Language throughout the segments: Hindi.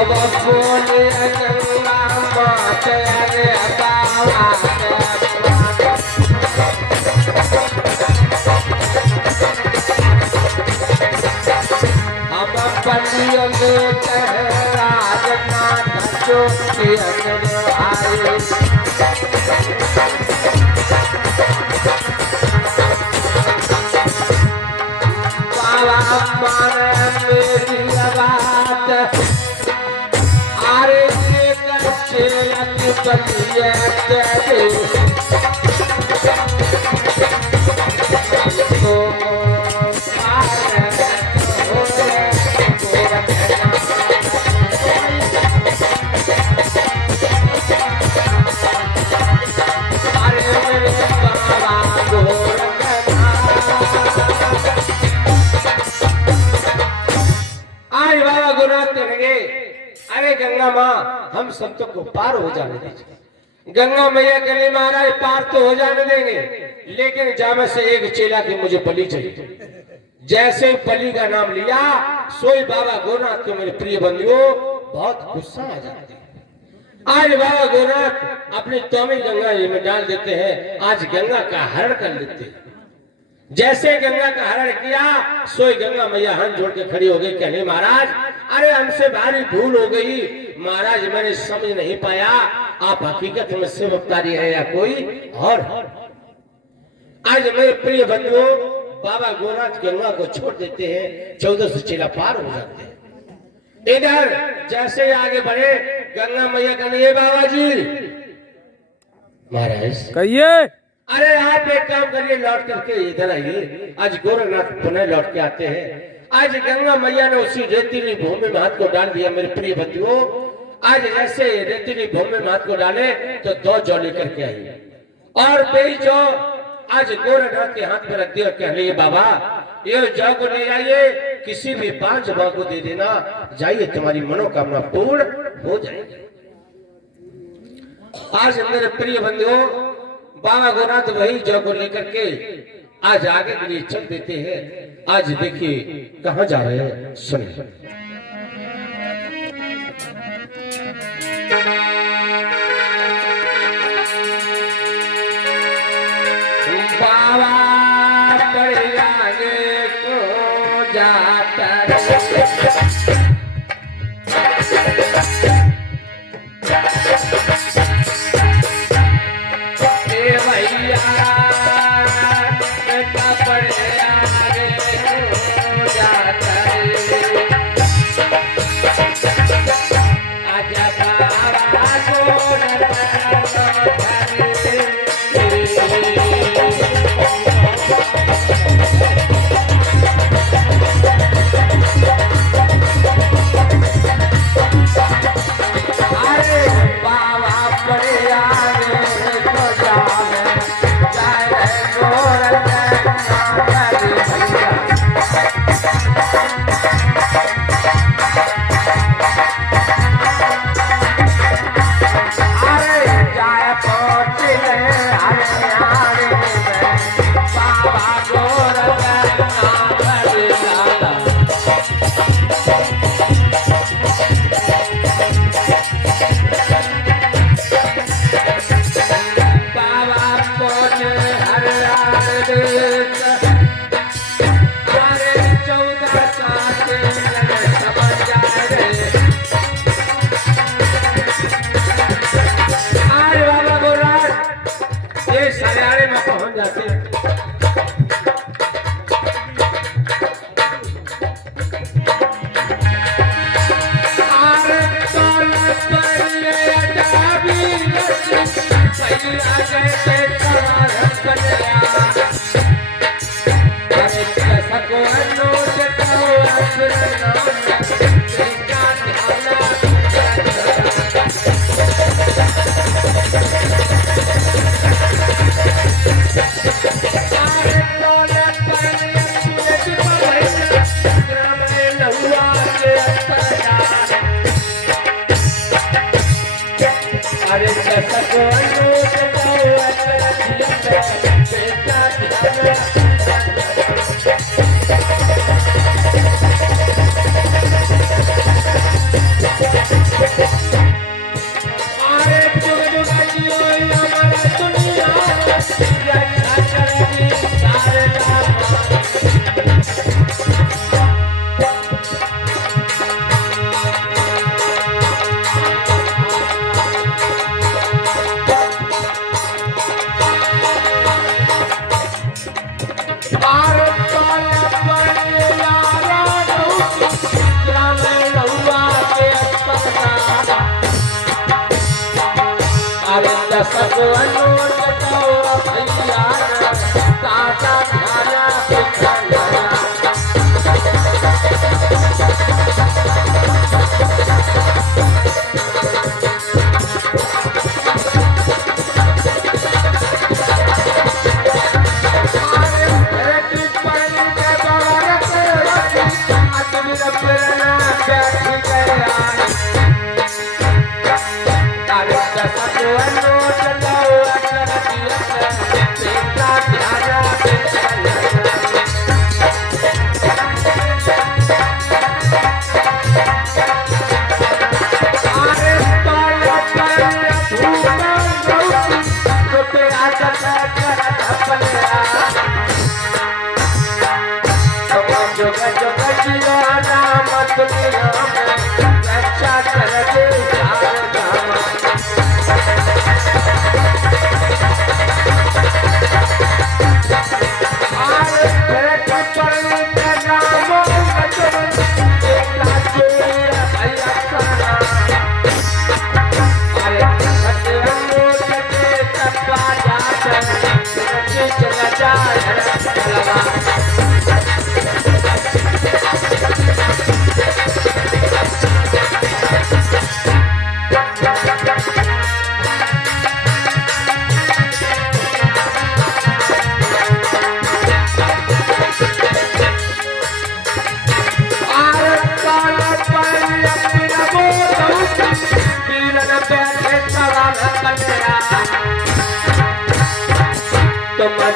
अब बोले गंगा माते रे बाबा हम पलियों लेते राजनाथ ज्योति आए मारे मेरी बात अरे कच्चे बलिए तेरे तो अरे गंगा माँ हम सब तो को पार हो जाने दीजिए। गंगा मैया के लिए महाराज पार तो हो जाने देंगे, लेकिन जामे से एक चेला की मुझे बलि चाहिए। जैसे ही बलि का नाम लिया सोई बाबा गोरनाथ के मेरे प्रिय बंधुओं बहुत गुस्सा आ जाते हैं। आज बाबा गोरनाथ अपनी तोमी गंगा जी में डाल देते हैं। आज गंगा का हरण कर लेते हैं। जैसे गंगा का हरण किया सोई गंगा मैया हाथ जोड़ के खड़ी हो गई, कहने महाराज अरे हमसे भारी भूल हो गई महाराज, मैंने समझ नहीं पाया आप हकीकत में शिव अवतारी है या कोई और। आज मेरे प्रिय बंधुओं बाबा गोरनाथ गंगा को छोड़ देते हैं, 14 चेला पार हो जाते हैं। इधर जैसे आगे बढ़े गंगा मैया कहने बाबा जी महाराज कहिए। अरे आप एक काम करिए लौट करके इधर आइए। आज गोरखनाथ पुनः लौट के आते हैं। आज गंगा मैया ने उसी रेतीली भूमि में हाथ को डाल दिया मेरे प्रिय बंधुओं। आज ऐसे रेतीली भूमि में हाथ को डाले तो 2 जौ लेकर के आई और बेई जौ आज गोरखनाथ के हाथ में रख दिया। कह रही बाबा ये जौ को ले जाइए, किसी भी 5 जौ को दे देना, जाइए तुम्हारी मनोकामना पूर्ण हो जाएगी। आज मेरे प्रिय बंधुओं बाबा गोरनाथ वही जौ को लेकर के आज आगे के लिए चल देते हैं। आज देखिए कहां जा रहे हैं सुनिए। बाबा बड़े आगे को जाता अनोट दो भैया ताता ध्याना पिछला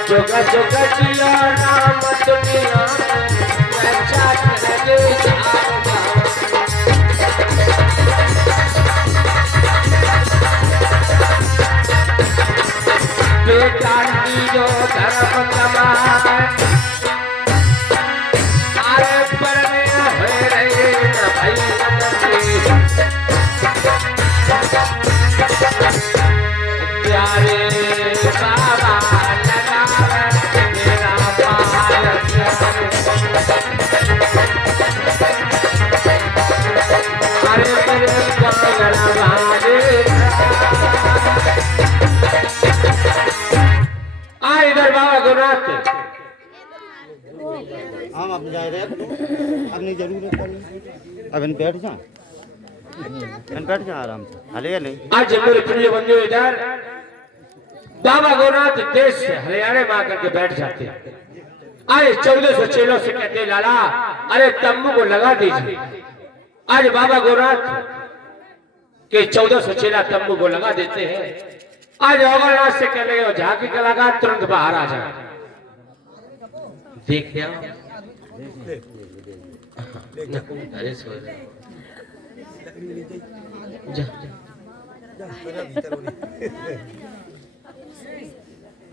जोगा जोगा जिया नाम दुनिया में अच्छा लगे बेटा जो धर्म कमाए आरे पर में है रे भाई प्यारे बाबा हम अब जा रहे अपनी जरूरत अब इन बैठ जा आराम से हले नहीं। आज मेरे प्रिय बंधु इधर बाबा गोनाथ देश से हरियाणा में आकर के बैठ जाते हैं। आए 1400 चेलों से कहते लाला अरे तंबू को लगा दीजिए। आज बाबा गोनाथ के 1400 चेला तंबू को लगा देते हैं। आज अमरनाथ से कहने गए झांकी कलाकार तुरंत बाहर आ जाए। देख क्या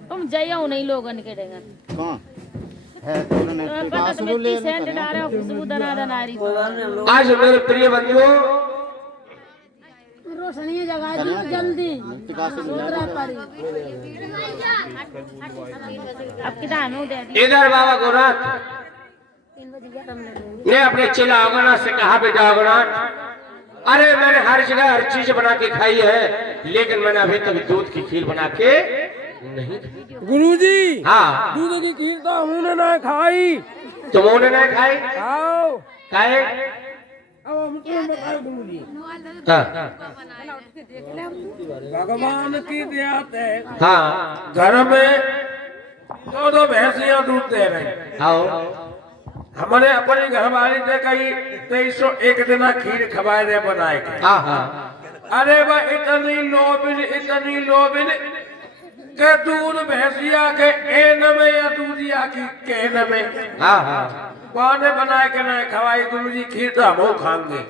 तुम जाइयो नहीं लोगन के डेगा कौन है तुमने पासरू ले सेंट डारे खुशबू दना दना रही। आज मेरे प्रिय बंधुओं रोशनी जगा दी जल्दी अब कितना में दे दी। इधर बाबा गोनाथ ने अपने चेला अमरनाथ से कहा बेटा अमरनाथ अरे मैंने हर जगह हर चीज बना के खाई है लेकिन मैंने अभी तक दूध की खीर बना के नहीं खाई। गुरुजी हाँ दूध की खीर तो हमने ना खाई। तुमने नहीं खाई आओ खाए अब हमको बताओ गुरुजी हाँ भगवान की दया से हाँ घर में दो भैंसियां दूध दे रही। आओ हमारे अपनी घरवाली ने कही 2301 दिन खीर खवाए रे बनाए के। हाँ हाँ अरे वह इतनी लोबिन के दूध भैंसिया के एन में या दूधिया की केन में हाँ हाँ बाने बनाए के नहीं खवाई गुरुजी खीर तो हम खाएंगे।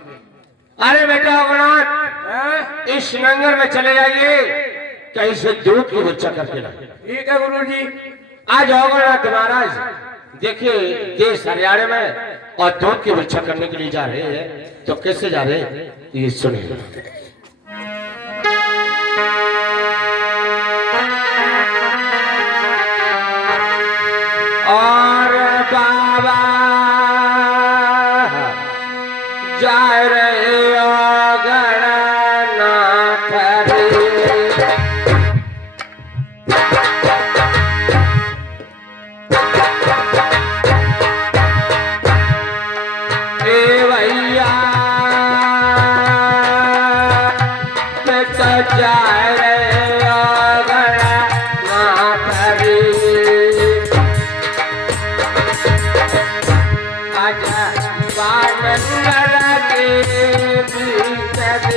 अरे बेटा अमरनाथ इस नंगर में चले जाइए कहीं से दूध की बच्चा करके लाए। ठीक है गुरुजी। आज अमरनाथ महाराज देखिए देश हरियाणा में और दूध की बच्चा करने के लिए जा रहे हैं तो कैसे जा रहे हैं ये सुनिए। और बाबा जा रहे के भीतर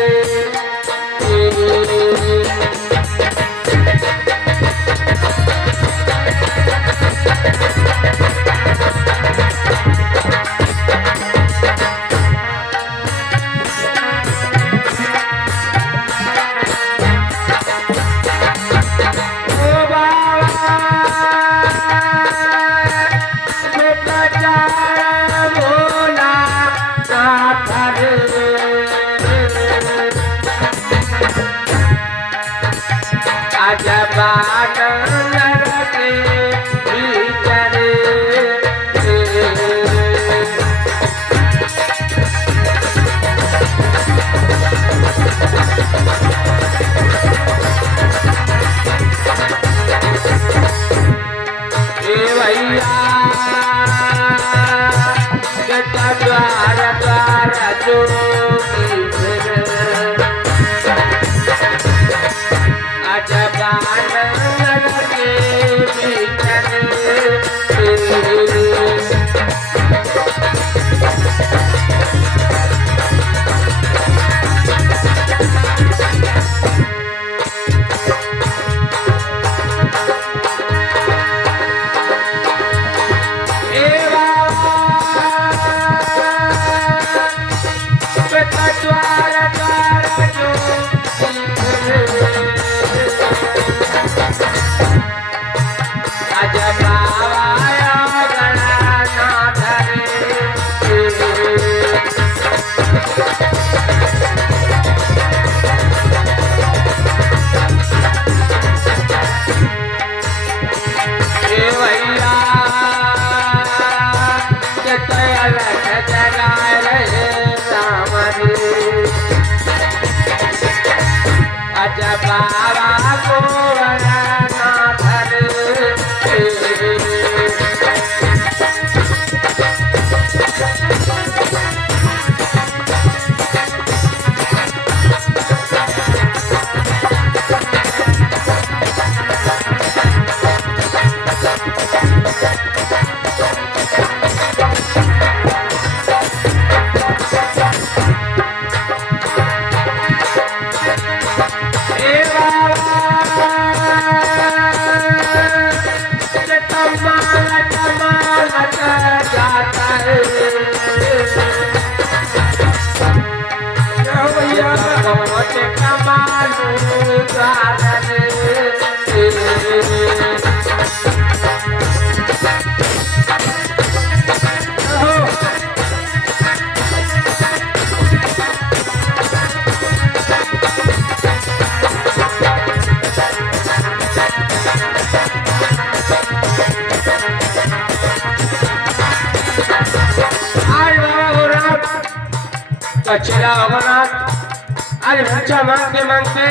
चला अमरनाथ आज भिक्षा मांगते मांगते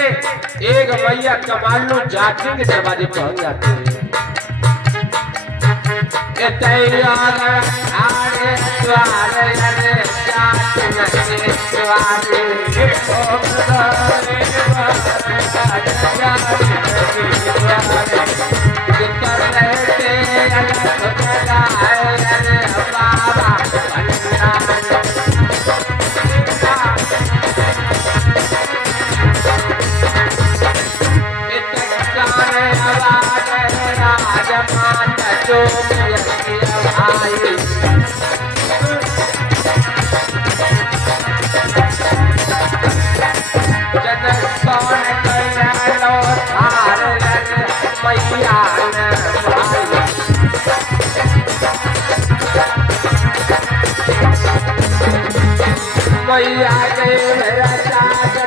एक मैया कमालू जाति के दरवाजे पहुंच जाते हैं मैया के मेरा चाहत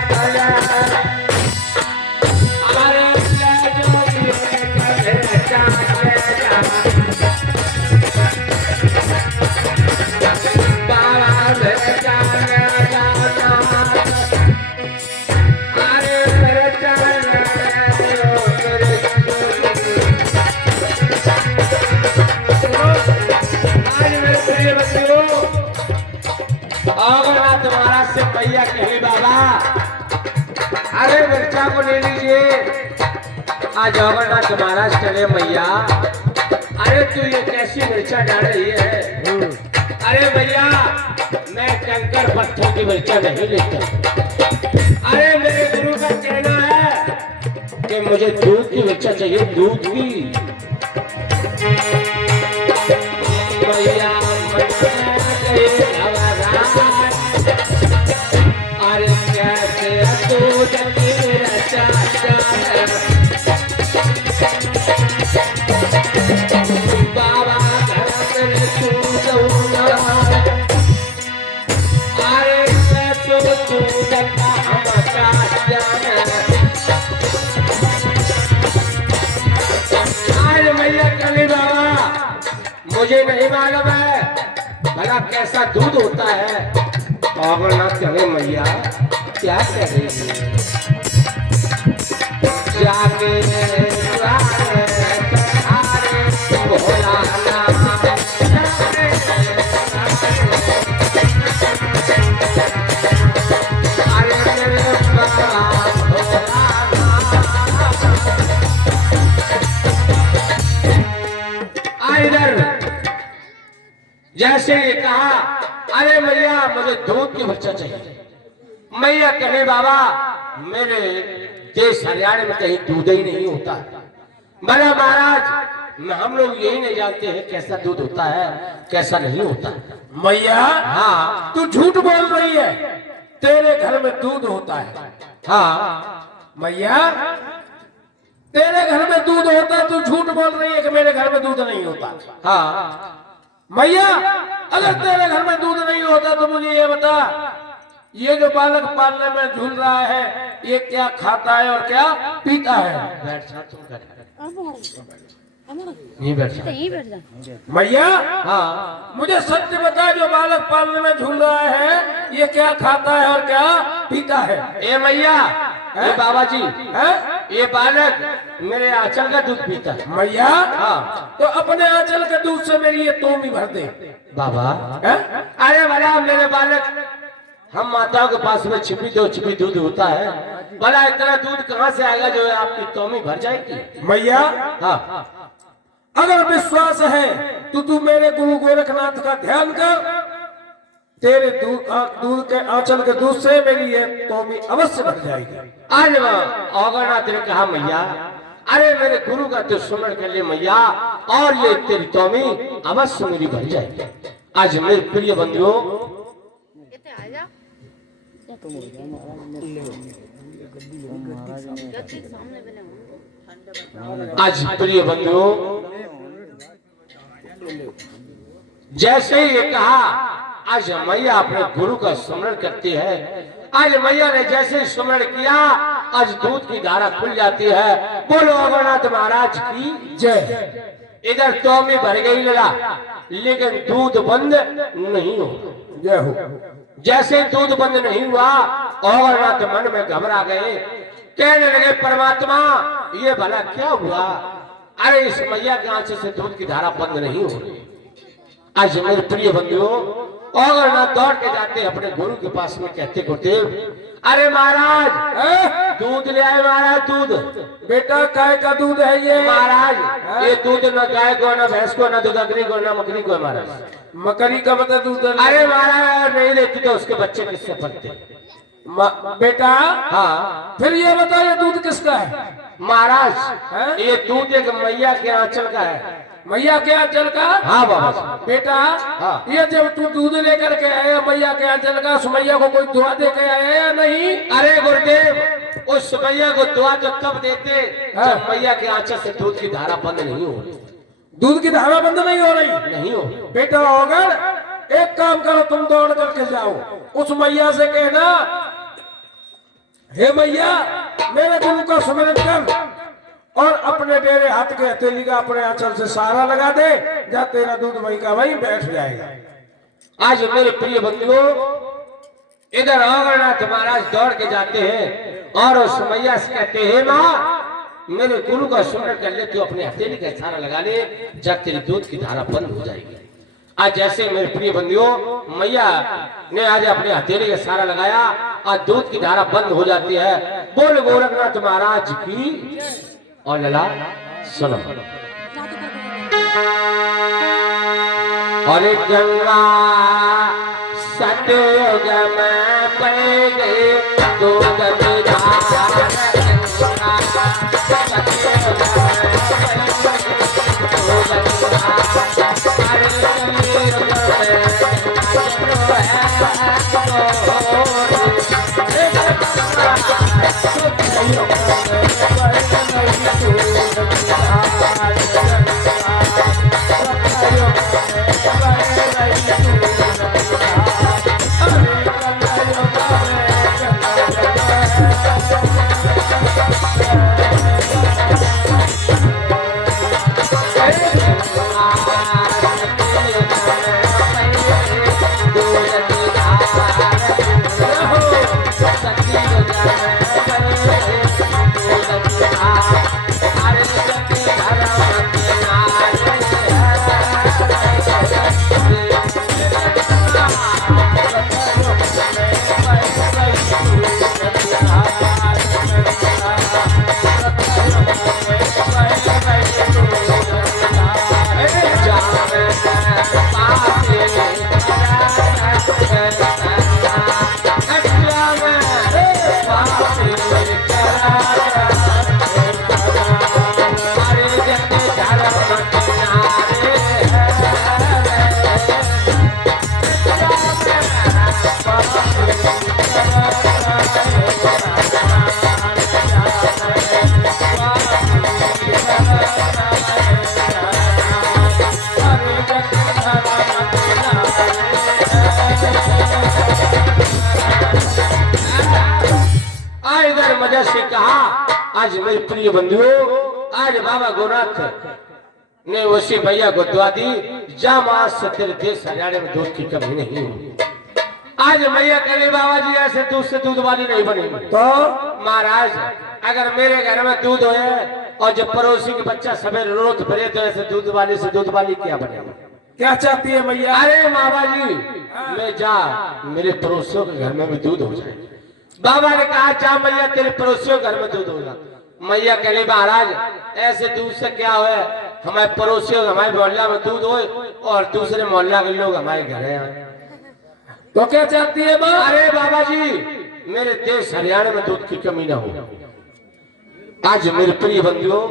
हमारे जो भी से मैया कहे बाबा अरे बच्चा को ले लीजिए। आज जगन्नाथ महाराज चले मैया अरे तू ये कैसी मिर्चा डाल रही है? अरे भैया मैं कंकर पत्थर की बच्चा नहीं लेता। अरे मेरे गुरु का कहना है कि मुझे दूध की बच्चा चाहिए, दूध की। मैया अरे कैसे दूध की बच्चा बाबा घर में तू अरे तू जगता हम का अरे मैया कली बाबा मुझे नहीं मालूम है भला कैसा दूध होता है। और ना कहे मैया क्या कह रही है जाके जैसे ये कहा अरे मैया मुझे दूध की बच्चा चाहिए। मैया कहे बाबा मेरे देश हरियाणा में कहीं दूध ही नहीं होता। भला महाराज हम लोग यही नहीं जानते हैं कैसा दूध होता है कैसा नहीं होता। मैया हाँ तू झूठ बोल रही है, तेरे घर में दूध होता है। हाँ मैया तेरे घर में दूध होता है, तू झूठ बोल रही है कि मेरे घर में दूध नहीं होता। हाँ मैया अगर तेरे घर में दूध नहीं होता तो मुझे ये बता, ये जो बालक पालने में झूल रहा है ये क्या खाता है और क्या पीता है। बैठ जा तुम नहीं बैठ जा। यहीं बैठ जा। मैया हाँ मुझे सत्य बता, जो बालक पालने में झूल रहा है ये क्या खाता है और क्या पीता है। ए मैया ये बाबा जी है ये बालक मेरे आंचल का दूध पीता है। मैया हाँ तो अपने आंचल के दूध से मेरी ये तोमी भर दे। बाबा है? अरे भला मेरे बालक हम माताओं के पास में छिपी दूध होता है, भला इतना दूध कहाँ से आएगा जो आपकी तोमी भर जाएगी। मैया हाँ अगर विश्वास है तो तू मेरे गुरु गोरखनाथ का ध्यान कर, तेरे दूध के आंचल के दूध से मेरी ये तोमी अवश्य भर जाएगी। आज औगरनाथ ने कहा मैया अरे मेरे गुरु का तो सुमरण कर ले मैया और ये तेरी तोमी अवश्य मेरी भर जाएगी। आज मेरे प्रिय बंधुओं आज प्रिय बंधुओं जैसे ही ये कहा आज मैया अपने गुरु का स्मरण करती है। आज मैया ने जैसे ही स्मरण किया आज दूध की धारा खुल जाती है। बोलो अमरनाथ महाराज की जय। इधर तोमी भर गई लला लेकिन दूध बंद नहीं हो। जय हो। जैसे दूध बंद नहीं हुआ अमरनाथ मन में घबरा गए, कहने लगे परमात्मा ये भला क्या हुआ। अरे इस मैया के आंचल से दूध की धारा बंद नहीं हो रही। आज मेरे प्रिय बंधुओं अमरनाथ दौड़ के जाते अपने गुरु के पास में कहते गुरुदेव अरे महाराज दूध ले आए महाराज। दूध बेटा गाय का दूध है ये महाराज। ये दूध न गाय को न भैंस को न दूधकरी को न मकरी को महाराज। मकरी का मतलब दूध अरे महाराज नहीं देती तो उसके बच्चे किससे पलते। बेटा हाँ फिर ये बता ये दूध किसका है। महाराज ये दूध एक मैया के आंचल का है। मैया के आंचल का। हाँ बाबा बेटा हाँ। ये जब तू दूध लेकर के आया मैया के आंचल का, उस मैया को कोई दुआ दे के आया या नहीं। अरे गुरुदेव उस मैया को दुआ तो तब देते जब मैया के आंचल से दूध की धारा बंद नहीं हो रही। दूध की धारा बंद नहीं हो रही। नहीं हो बेटा अगर एक काम करो तुम दौड़ करके जाओ उस मैया से कहना हे मैया मेरे गुरु का सुमिरन कर और अपने डेरे हाथ के हथेली का अपने आंचल से सहारा लगा दे, जा तेरा दूध वहीं का वहीं बैठ जाएगा। आज मेरे प्रिय बंधुओं इधर अमरनाथ महाराज दौड़ के जाते हैं और उस मैया से कहते हैं माँ मेरे गुरु का सुमिरन कर ले, तू अपने हथेली का सहारा लगा ले, जब तेरी दूध की धारा बंद हो जाएगी। आज जैसे मेरे प्रिय बंधुओं मैया ने आज अपने हथेली का सहारा लगाया आज दूध की धारा बंद हो जाती है। बोल गोरखनाथ महाराज की। और लला सुनो अरे गंगा सतयुग में पड़ गए दूध की धार गंगा सतयुग में पड़ गए दूध की धार अरे कलयुग मजा से कहा आज मेरे प्रिय बंधुओं आज बाबा गोनाथ ने उसी भैया को दुआ दी जब आज से तेरे देश हरियाणा में दूध की कमी नहीं होगी। आज मैया कली बाबा जी ऐसे दूध से दूध वाली नहीं बनेगी। तो महाराज अगर मेरे घर में दूध हो और जब पड़ोसी के बच्चा सवेरे रोज भरे तो ऐसे दूध वाली क्या बनेगा? क्या चाहती है मैया? अरे बाबा जी मैं जा मेरे पड़ोसियों के घर में भी दूध हो जाए। बाबा ने कहा जा मैया तेरे पड़ोसियों घर में दूध होगा। मैया कहे महाराज ऐसे दूध से क्या हो हमारे पड़ोसियों हमारे मोहल्ला में दूध हो और दूसरे मोहल्ला के लोग हमारे घर हैं। तो क्या चाहती है माँ? अरे बाबा जी मेरे देश हरियाणा में दूध की कमी ना हो। आज मेरे प्रिय बंधुओं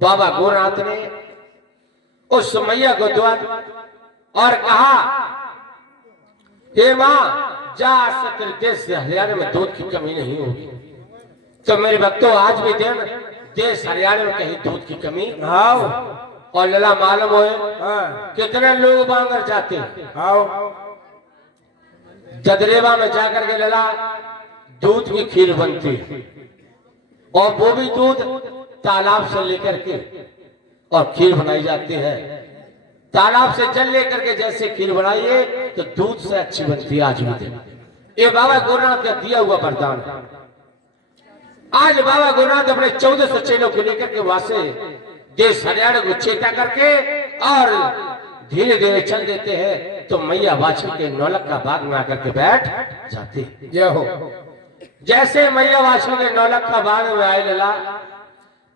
बाबा गोनाथ ने उस मैया को दुआ और कहा हे माँ जा तेरे देश से हरियाणा में दूध की कमी नहीं होगी। तो मेरे भक्तों आज भी दिन देश हरियाणा में कहीं दूध की कमी और लला मालूम हो कितने लोग बांगर जाते जदरेवा में जाकर के लला दूध की खीर बनती और वो भी दूध तालाब से लेकर के और खीर बनाई जाती है। तालाब से जल लेकर के जैसे खीर बनाइए तो दूध से अच्छी बनती है। आज भी दिन ये बाबा गोनाथ का दिया हुआ वरदान है। आज बाबा गोनाथ अपने 1400 चेलों को लेकर के वहां से देश हरियाणा को चेता करके और धीरे धीरे चल देते हैं तो मैया वाछी के नौलख का बाग में आकर के बैठ जाते। जय हो। जैसे मैया वाछी के नौलख का बाग में आए लला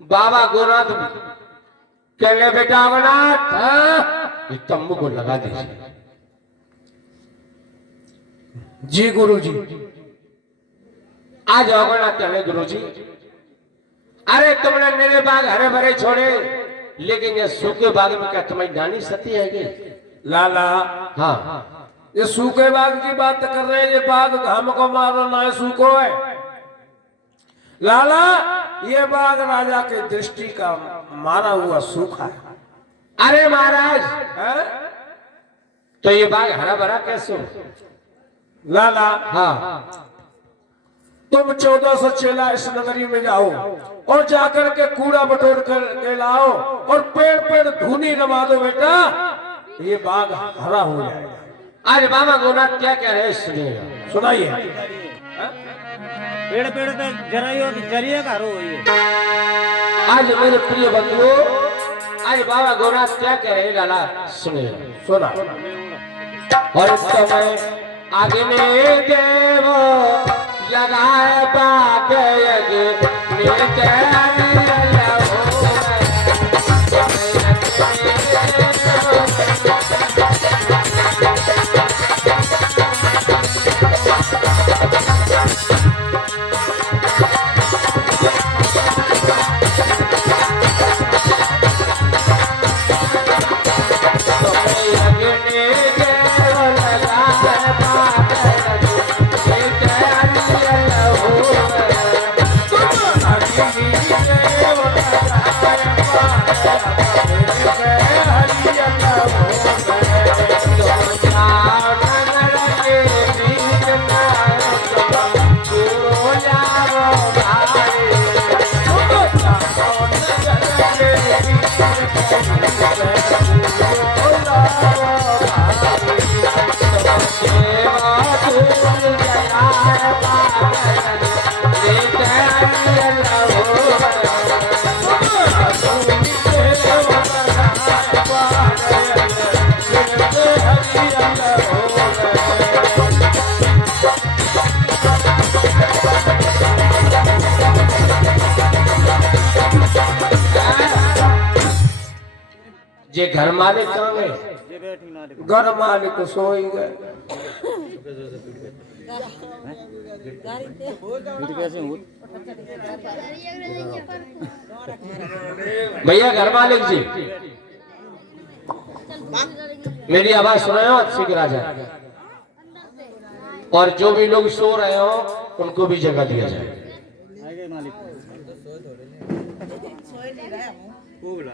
बाबा गोनाथ कहने बेटा गोनाथ ये तंबू को लगा दीजिए। जी गुरु जी। आज गोनाथ कहने गुरु जी अरे तुमने मेरे बाग हरे भरे छोड़े लेकिन ये सूखे बाग में क्या तुम्हारी नानी सती है कि? लाला हाँ ये सूखे बाग की बात कर रहे हैं। ये बाग घाम को मारो ना है सूखो है। लाला ये बाग राजा के दृष्टि का मारा हुआ सूखा है। अरे महाराज है? तो ये बाग हरा भरा कैसे हो? लाला हाँ तुम 1400 चेला इस नगरी में जाओ और जाकर के कूड़ा बटोर कर के लाओ और पेड़ पेड़ धूनी रमा दो बेटा ये बाग हरा हो जाएगा। आज बाबा गोनाथ क्या कह रहे हैं सुनिएगा। सुनाइए। पेड़ पेड़ तो जरिए का रो ये। आज मेरे प्रिय बंधुओं आज बाबा गोनाथ क्या कह रहे हैं लाला सुनिएगा। सुना। और समय आगे में देव लगाए बाग जे घर मालिक कहाँ गए? ये बैठी ना देखो घर मालिक तो सो ही गए। फिर कैसे हो भैया घर मालिक जी, मेरी आवाज सुन रहे हो? सिख राजा, और जो भी लोग सो रहे हो उनको भी जगह दिया जाए। आएगा मालिक